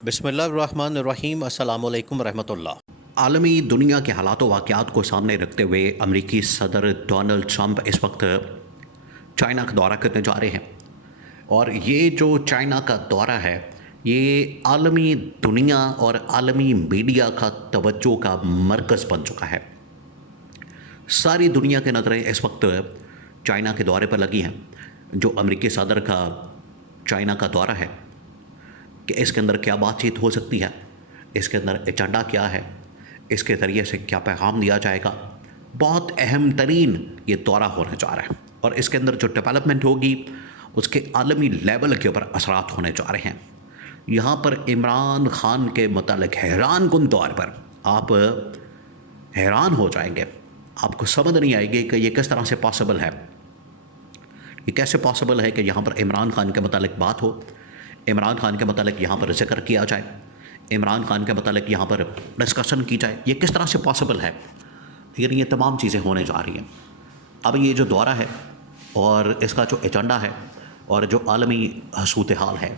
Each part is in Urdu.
بسم اللہ الرحمن الرحیم۔ السلام علیکم ورحمۃ اللہ۔ عالمی دنیا کے حالات و واقعات کو سامنے رکھتے ہوئے امریکی صدر ڈونلڈ ٹرمپ اس وقت چائنا کا دورہ کرنے جا رہے ہیں، اور یہ جو چائنا کا دورہ ہے یہ عالمی دنیا اور عالمی میڈیا کا توجہ کا مرکز بن چکا ہے۔ ساری دنیا کے نظریں اس وقت چائنا کے دورے پر لگی ہیں۔ جو امریکی صدر کا چائنا کا دورہ ہے کہ اس کے اندر کیا بات چیت ہو سکتی ہے، اس کے اندر ایجنڈا کیا ہے، اس کے ذریعے سے کیا پیغام دیا جائے گا، بہت اہم ترین یہ دورہ ہونے جا رہا ہے، اور اس کے اندر جو ڈیولپمنٹ ہوگی اس کے عالمی لیول کے اوپر اثرات ہونے جا رہے ہیں۔ یہاں پر عمران خان کے متعلق حیران کن طور پر آپ حیران ہو جائیں گے، آپ کو سمجھ نہیں آئے گی کہ یہ کس طرح سے پاسبل ہے، یہ کیسے پاسبل ہے کہ یہاں پر عمران خان کے متعلق بات ہو، عمران خان کے متعلق یہاں پر ذکر کیا جائے، عمران خان کے متعلق یہاں پر ڈسکشن کی جائے، یہ کس طرح سے پاسبل ہے۔ یعنی یہ تمام چیزیں ہونے جا رہی ہیں۔ اب یہ جو دورہ ہے اور اس کا جو ایجنڈا ہے اور جو عالمی صورتحال ہے،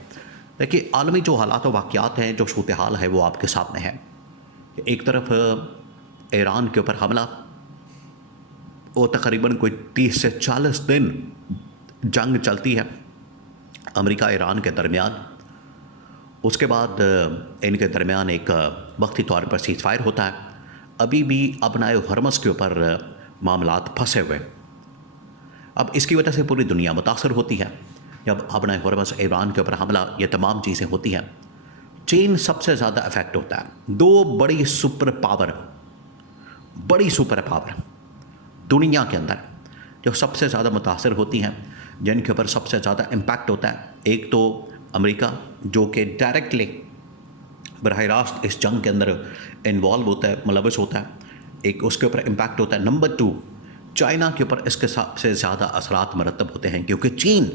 دیکھیے عالمی جو حالات و واقعات ہیں، جو صورتحال ہے وہ آپ کے سامنے ہے۔ ایک طرف ایران کے اوپر حملہ، وہ تقریباً کوئی 30 سے 40 دن جنگ چلتی ہے امریکہ ایران کے درمیان۔ اس کے بعد ان کے درمیان ایک وقتی طور پر سیز فائر ہوتا ہے۔ ابھی بھی ابنائے ہرمز کے اوپر معاملات پھنسے ہوئے۔ اب اس کی وجہ سے پوری دنیا متاثر ہوتی ہے۔ جب ابنائے ہرمز ایران کے اوپر حملہ، یہ تمام چیزیں ہوتی ہیں، چین سب سے زیادہ افیکٹ ہوتا ہے۔ دو بڑی سپر پاور دنیا کے اندر جو سب سے زیادہ متاثر ہوتی ہیں، جن کے اوپر سب سے زیادہ امپیکٹ ہوتا ہے، ایک تو امریکہ جو کہ ڈائریکٹلی براہ راست اس جنگ کے اندر انوالو ہوتا ہے، ملوث ہوتا ہے، ایک اس کے اوپر امپیکٹ ہوتا ہے۔ نمبر 2، چائنا کے اوپر اس کے سب سے زیادہ اثرات مرتب ہوتے ہیں، کیونکہ چین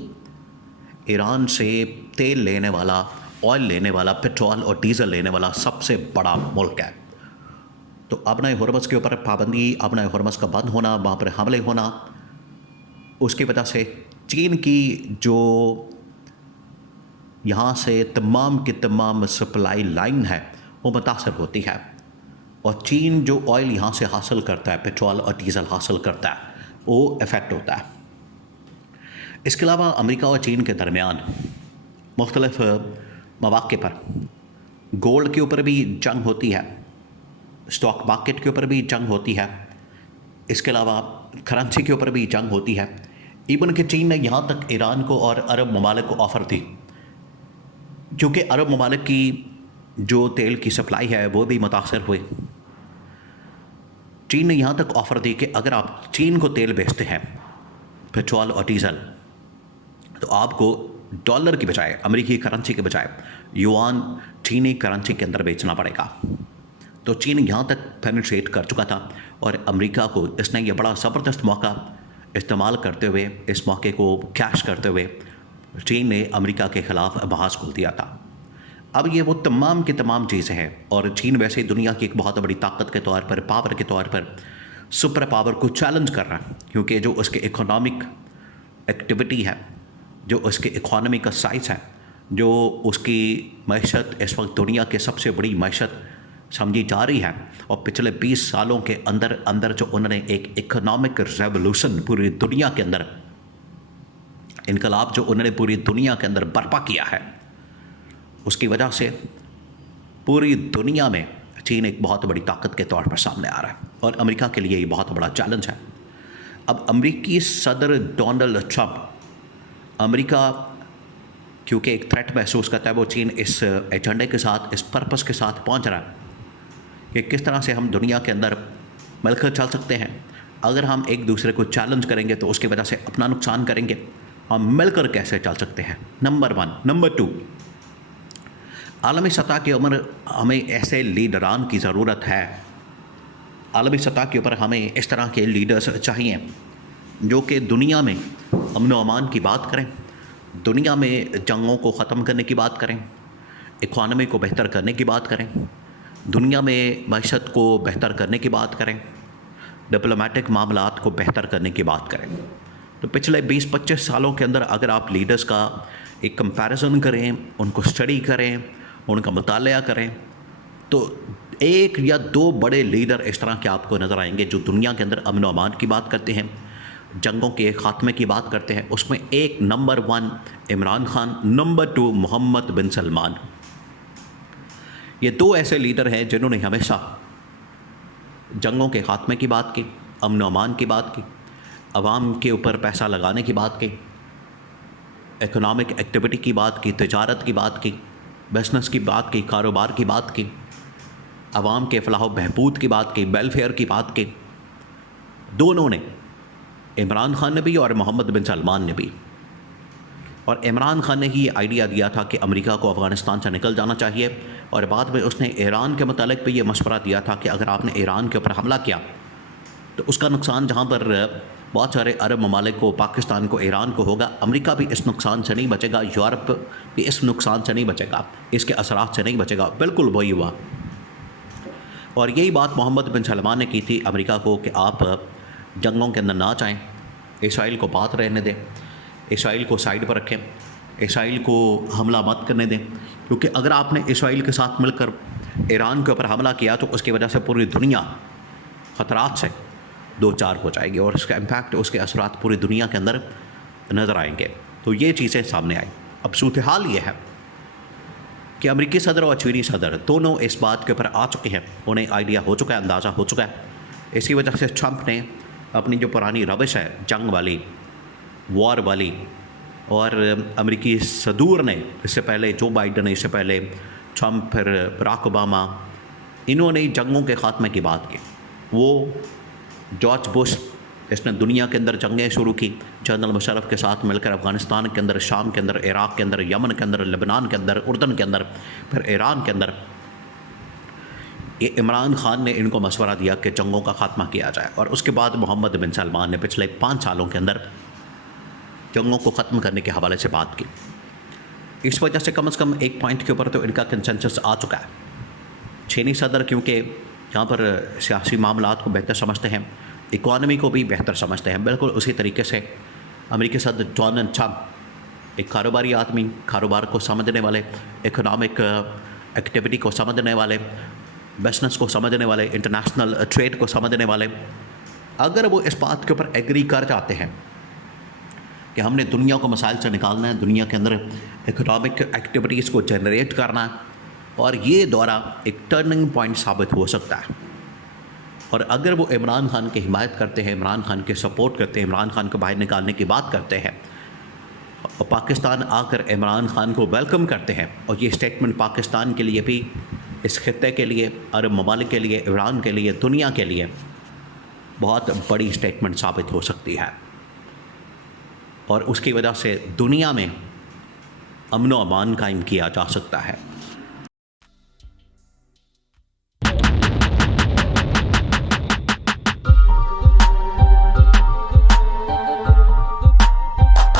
ایران سے تیل لینے والا، آئل لینے والا، پیٹرول اور ڈیزل لینے والا سب سے بڑا ملک ہے۔ تو ابنائے ہرمز کے اوپر پابندی، ابنائے ہرمز کا بند ہونا، وہاں پر حملے ہونا، اس کی وجہ سے چین کی جو یہاں سے تمام کی تمام سپلائی لائن ہے وہ متاثر ہوتی ہے، اور چین جو آئل یہاں سے حاصل کرتا ہے، پیٹرول اور ڈیزل حاصل کرتا ہے، وہ افیکٹ ہوتا ہے۔ اس کے علاوہ امریکہ اور چین کے درمیان مختلف مواقع پر گولڈ کے اوپر بھی جنگ ہوتی ہے، اسٹاک مارکیٹ کے اوپر بھی جنگ ہوتی ہے، اس کے علاوہ کرنسی کے اوپر بھی جنگ ہوتی ہے۔ ایون کہ چین نے یہاں تک ایران کو اور عرب ممالک کو آفر دی، کیونکہ عرب ممالک کی جو تیل کی سپلائی ہے وہ بھی متاثر ہوئے۔ چین نے یہاں تک آفر دی کہ اگر آپ چین کو تیل بیچتے ہیں، پیٹرول اور ڈیزل، تو آپ کو ڈالر کی بجائے، امریکی کرنسی کے بجائے یوان چینی کرنسی کے اندر بیچنا پڑے گا۔ تو چین یہاں تک پینیٹریٹ کر چکا تھا، اور امریکہ کو اس نے یہ بڑا زبردست موقع استعمال کرتے ہوئے، اس موقع کو کیش کرتے ہوئے چین نے امریکہ کے خلاف محاذ کھول دیا تھا۔ اب یہ وہ تمام کی تمام چیزیں ہیں، اور چین ویسے دنیا کی ایک بہت بڑی طاقت کے طور پر، پاور کے طور پر، سپر پاور کو چیلنج کر رہا ہے، کیونکہ جو اس کے اکنامک ایکٹیویٹی ہے، جو اس کے اکانومی کا سائز ہے، جو اس کی معیشت اس وقت دنیا کے سب سے بڑی معیشت سمجھی جا رہی ہے، اور پچھلے 20 سالوں کے اندر جو انہوں نے ایک اکنامک ریولوشن پوری دنیا کے اندر، انقلاب جو انہوں نے پوری دنیا کے اندر برپا کیا ہے، اس کی وجہ سے پوری دنیا میں چین ایک بہت بڑی طاقت کے طور پر سامنے آ رہا ہے، اور امریکہ کے لیے یہ بہت بڑا چیلنج ہے۔ اب امریکی صدر ڈونلڈ ٹرمپ امریکہ کیونکہ ایک تھریٹ محسوس کرتا ہے، وہ چین اس ایجنڈے کے ساتھ، اس پرپس کے ساتھ پہنچ رہا ہے کہ کس طرح سے ہم دنیا کے اندر مل کر چل سکتے ہیں۔ اگر ہم ایک دوسرے کو چیلنج کریں گے تو اس کی وجہ سے اپنا نقصان کریں گے، ہم مل کر کیسے چل سکتے ہیں، نمبر 1۔ نمبر 2، عالمی سطح کے اوپر ہمیں ایسے لیڈران کی ضرورت ہے، عالمی سطح کے اوپر ہمیں اس طرح کے لیڈرز چاہیے جو کہ دنیا میں امن و امان کی بات کریں، دنیا میں جنگوں کو ختم کرنے کی بات کریں، اکانومی کو بہتر کرنے کی بات کریں، دنیا میں معیشت کو بہتر کرنے کی بات کریں، ڈپلومیٹک معاملات کو بہتر کرنے کی بات کریں۔ تو پچھلے 20-25 سالوں کے اندر اگر آپ لیڈرز کا ایک کمپیریزن کریں، ان کو اسٹڈی کریں، ان کا مطالعہ کریں تو ایک یا دو بڑے لیڈر اس طرح کے آپ کو نظر آئیں گے جو دنیا کے اندر امن و امان کی بات کرتے ہیں، جنگوں کے خاتمے کی بات کرتے ہیں۔ اس میں ایک نمبر 1 عمران خان، نمبر 2 محمد بن سلمان۔ یہ دو ایسے لیڈر ہیں جنہوں نے ہمیشہ جنگوں کے خاتمے کی بات کی، امن و امان کی بات کی، عوام کے اوپر پیسہ لگانے کی بات کی، اکنامک ایکٹیویٹی کی بات کی، تجارت کی بات کی، بزنس کی بات کی، کاروبار کی بات کی، عوام کے فلاح و بہبود کی بات کی، ویلفیئر کی بات کی۔ دونوں نے، عمران خان نے بھی اور محمد بن سلمان نے بھی۔ اور عمران خان نے ہی یہ آئیڈیا دیا تھا کہ امریکہ کو افغانستان سے نکل جانا چاہیے، اور بعد میں اس نے ایران کے متعلق بھی یہ مشورہ دیا تھا کہ اگر آپ نے ایران کے اوپر حملہ کیا تو اس کا نقصان جہاں پر بہت سارے عرب ممالک کو، پاکستان کو، ایران کو ہوگا، امریکہ بھی اس نقصان سے نہیں بچے گا، یورپ بھی اس نقصان سے نہیں بچے گا، اس کے اثرات سے نہیں بچے گا۔ بالکل وہی ہوا، اور یہی بات محمد بن سلمان نے کی تھی امریکہ کو کہ آپ جنگوں کے اندر نہ جائیں، اسرائیل کو بات رہنے دیں، اسرائیل کو سائیڈ پر رکھیں، اسرائیل کو حملہ مت کرنے دیں، کیونکہ اگر آپ نے اسرائیل کے ساتھ مل کر ایران کے اوپر حملہ کیا تو اس کی وجہ سے پوری دنیا خطرات سے دو چار ہو جائے گی، اور اس کا امپیکٹ، اس کے اثرات پوری دنیا کے اندر نظر آئیں گے۔ تو یہ چیزیں سامنے آئیں۔ اب صورتحال یہ ہے کہ امریکی صدر اور چینی صدر دونوں اس بات کے اوپر آ چکے ہیں، انہیں آئیڈیا ہو چکا ہے، اندازہ ہو چکا ہے۔ اسی وجہ سے ٹرمپ نے اپنی جو پرانی روش ہے جنگ والی، وار والی، اور امریکی صدور نے اس سے پہلے جو بائیڈن، اس سے پہلے ٹرمپ، پھر براک اوباما، انہوں نے جنگوں کے خاتمے کی بات کی۔ وہ جارج بش، اس نے دنیا کے اندر جنگیں شروع کی جنرل مشرف کے ساتھ مل کر، افغانستان کے اندر، شام کے اندر، عراق کے اندر، یمن کے اندر، لبنان کے اندر، اردن کے اندر، پھر ایران کے اندر۔ یہ عمران خان نے ان کو مشورہ دیا کہ جنگوں کا خاتمہ کیا جائے، اور اس کے بعد محمد بن سلمان نے پچھلے 5 سالوں کے اندر جنگوں کو ختم کرنے کے حوالے سے بات کی۔ اس وجہ سے کم از کم ایک پوائنٹ کے اوپر تو ان کا کنسنسس آ چکا ہے۔ چینی صدر کیونکہ یہاں پر سیاسی معاملات کو بہتر سمجھتے ہیں، اکانومی کو بھی بہتر سمجھتے ہیں، بالکل اسی طریقے سے امریکی صدر ڈونلڈ ٹرمپ ایک کاروباری آدمی، کاروبار کو سمجھنے والے، اکنامک ایکٹیویٹی کو سمجھنے والے، بزنس کو سمجھنے والے، انٹرنیشنل ٹریڈ کو سمجھنے والے، اگر وہ اس بات کے اوپر ایگری کر جاتے ہیں کہ ہم نے دنیا کو مسائل سے نکالنا ہے، دنیا کے اندر اکنامک ایکٹیویٹیز کو جنریٹ کرنا ہے، اور یہ دورہ ایک ٹرننگ پوائنٹ ثابت ہو سکتا ہے، اور اگر وہ عمران خان کی حمایت کرتے ہیں، عمران خان کے سپورٹ کرتے ہیں، عمران خان کو باہر نکالنے کی بات کرتے ہیں، اور پاکستان آ کر عمران خان کو ویلکم کرتے ہیں، اور یہ اسٹیٹمنٹ پاکستان کے لیے بھی، اس خطے کے لیے، عرب ممالک کے لیے، ایران کے لیے، دنیا کے لیے بہت بڑی اسٹیٹمنٹ ثابت ہو سکتی ہے، اور اس کی وجہ سے دنیا میں امن و امان قائم کیا جا سکتا ہے۔